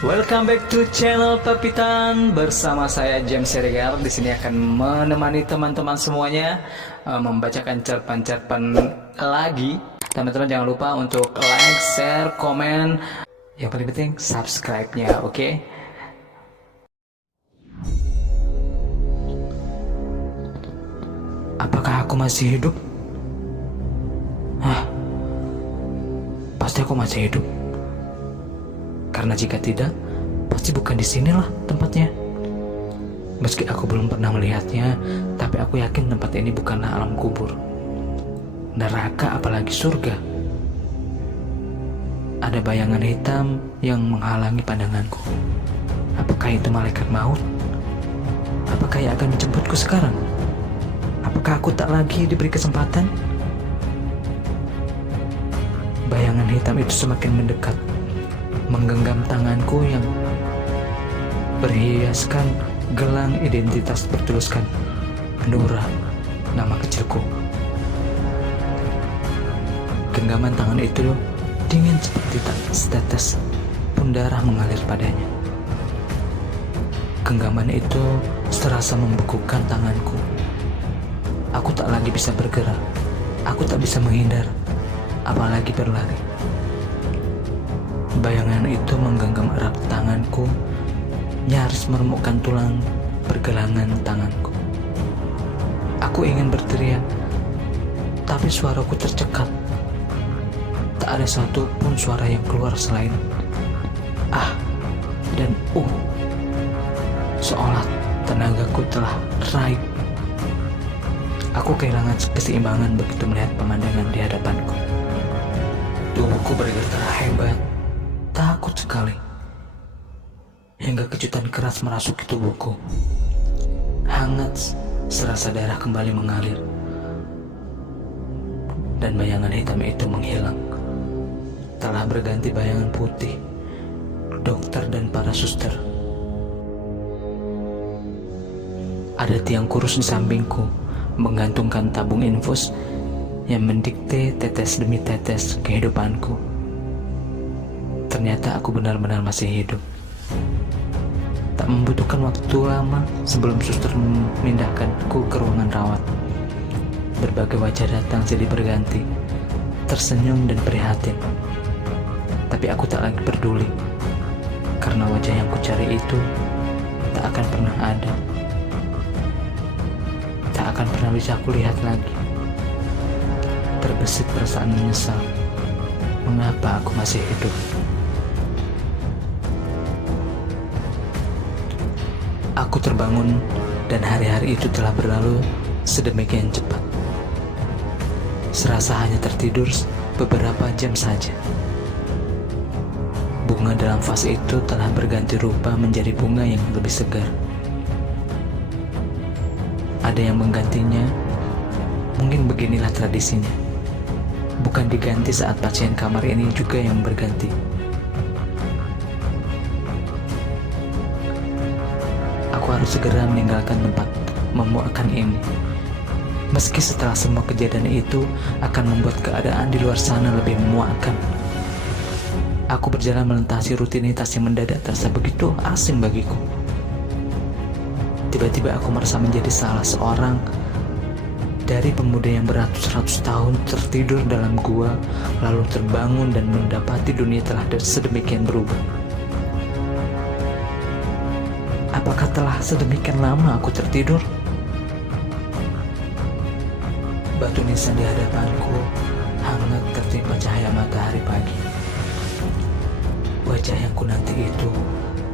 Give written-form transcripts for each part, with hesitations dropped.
Welcome back to channel Pepitan bersama saya James Siregar. Di sini akan menemani teman-teman semuanya membacakan cerpen-cerpen lagi. Teman-teman jangan lupa untuk like, share, komen. Yang paling penting subscribe-nya, oke? Apakah aku masih hidup? Pasti aku masih hidup. Karena jika tidak, pasti bukan di sinilah tempatnya. Meski aku belum pernah melihatnya, tapi aku yakin tempat ini bukanlah alam kubur, neraka apalagi surga. Ada bayangan hitam yang menghalangi pandanganku. Apakah itu malaikat maut? Apakah ia akan menjemputku sekarang? Apakah aku tak lagi diberi kesempatan? Bayangan hitam itu semakin mendekat, menggenggam tanganku yang berhiaskan gelang identitas bertuliskan Nura, nama kecilku. Genggaman tangan itu dingin seperti setetes pun darah mengalir padanya. Genggaman itu serasa membekukan tanganku. Aku tak lagi bisa bergerak, aku tak bisa menghindar, apalagi berlari. Bayangan itu menggenggam erat tanganku, nyaris meremukkan tulang pergelangan tanganku. Aku ingin berteriak, tapi suaraku tercekat. Tak ada satupun suara yang keluar selain ah dan seolah tenagaku telah raib. Aku kehilangan keseimbangan begitu melihat pemandangan di hadapanku. Tubuhku bergetar hebat, takut sekali, hingga kejutan keras merasuki tubuhku. Hangat, serasa darah kembali mengalir, dan bayangan hitam itu menghilang. Telah berganti bayangan putih, dokter dan para suster. Ada tiang kurus di sampingku, menggantungkan tabung infus yang mendikte tetes demi tetes kehidupanku. Ternyata aku benar-benar masih hidup. Tak membutuhkan waktu lama sebelum suster memindahkanku ke ruangan rawat. Berbagai wajah datang silih berganti, tersenyum dan prihatin. Tapi aku tak lagi peduli, karena wajah yang kucari itu tak akan pernah ada. Tak akan pernah bisa aku lihat lagi. Terbesit perasaan menyesal. Mengapa aku masih hidup? Aku terbangun dan hari-hari itu telah berlalu sedemikian cepat. Serasa hanya tertidur beberapa jam saja. Bunga dalam vas itu telah berganti rupa menjadi bunga yang lebih segar. Ada yang menggantinya, mungkin beginilah tradisinya. Bukan diganti saat pasien kamar ini juga yang berganti. Aku harus segera meninggalkan tempat memuakkan ini. Meski setelah semua kejadian itu akan membuat keadaan di luar sana lebih memuakkan. Aku berjalan melintasi rutinitas yang mendadak terasa begitu asing bagiku. Tiba-tiba aku merasa menjadi salah seorang dari pemuda yang beratus-ratus tahun tertidur dalam gua, lalu terbangun dan mendapati dunia telah sedemikian berubah. Apakah telah sedemikian lama aku tertidur? Batu nisan di hadapanku hangat tertimpa cahaya matahari pagi. Wajah yang kunanti itu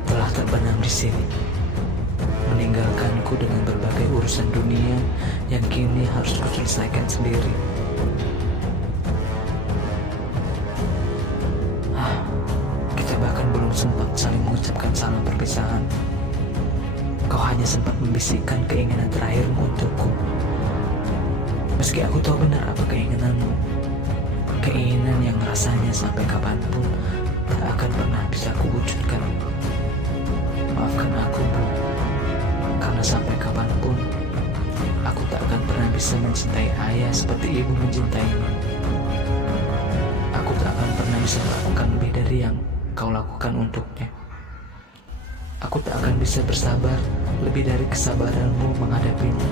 telah terbenam di sini, meninggalkanku dengan berbagai urusan dunia yang kini harus kuselesaikan sendiri. Kita bahkan belum sempat saling mengucapkan salam perpisahan. Kau hanya sempat membisikkan keinginan terakhirmu untukku. Meski aku tahu benar apa keinginanmu, keinginan yang rasanya sampai kapanpun tak akan pernah bisa kuwujudkan. Maafkan aku, Bu, karena sampai kapanpun aku tak akan pernah bisa mencintai ayah seperti ibu mencintaimu. Aku tak akan pernah bisa melakukan lebih dari yang kau lakukan untuknya. Aku tak akan bisa bersabar lebih dari kesabaranmu menghadapinya.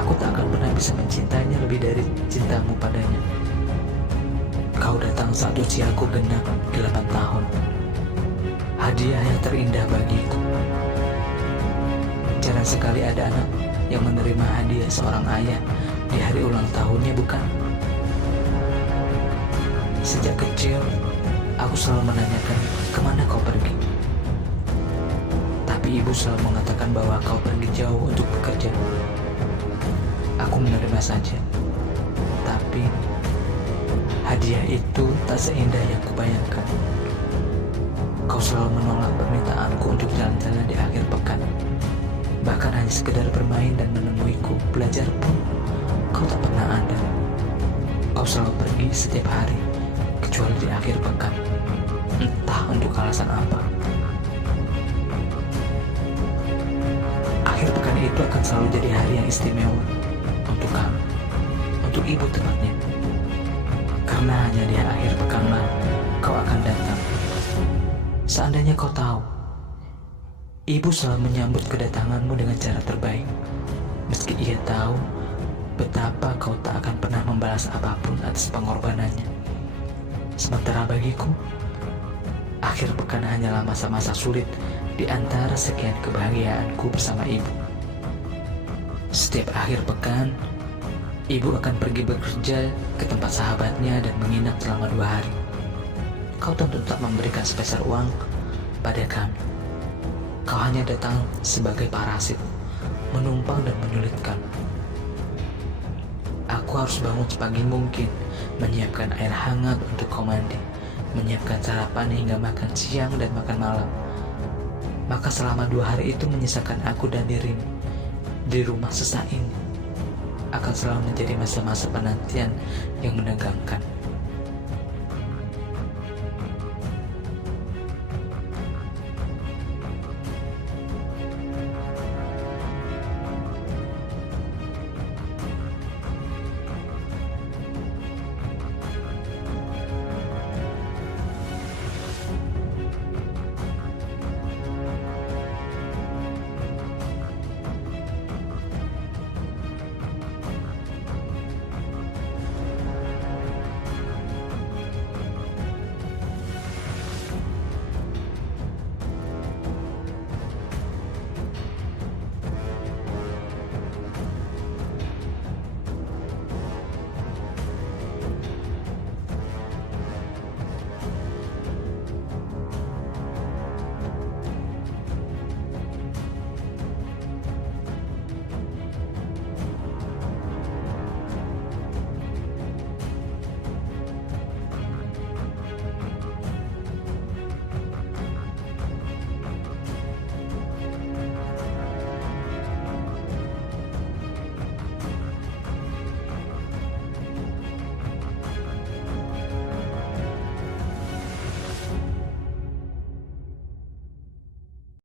Aku tak akan pernah bisa mencintainya lebih dari cintamu padanya. Kau datang saat usiaku genap 8 tahun. Hadiah yang terindah bagiku. Jarang sekali ada anak yang menerima hadiah seorang ayah di hari ulang tahunnya, bukan? Sejak kecil, aku selalu menanyakan kemana kau pergi. Tapi ibu selalu mengatakan bahwa kau pergi jauh untuk bekerja. Aku menerima saja. Tapi hadiah itu tak seindah yang kubayangkan. Kau selalu menolak permintaanku untuk jalan-jalan di akhir pekan. Bahkan hanya sekedar bermain dan menemuiku belajar pun kau tak pernah ada. Kau selalu pergi setiap hari, kecuali di akhir pekan. Entah untuk alasan apa. Akhir pekan itu akan selalu jadi hari yang istimewa untuk kamu, untuk ibu tepatnya. Karena hanya di akhir pekanlah kau akan datang. Seandainya kau tahu, ibu selalu menyambut kedatanganmu dengan cara terbaik, meski ia tahu betapa kau tak akan pernah membalas apapun atas pengorbanannya. Sementara bagiku, akhir pekan hanyalah masa-masa sulit di antara sekian kebahagiaanku bersama ibu. Setiap akhir pekan, ibu akan pergi bekerja ke tempat sahabatnya dan menginap selama 2 hari. Kau tentu tak memberikan sepeser uang pada kami. Kau hanya datang sebagai parasit, menumpang dan menyulitkan. Aku harus bangun sepagi mungkin, menyiapkan air hangat untuk kau mandi, menyiapkan sarapan hingga makan siang dan makan malam. Maka selama 2 hari itu menyisakan aku dan dirimu di rumah sesak ini akan selalu menjadi masa-masa penantian yang menegangkan.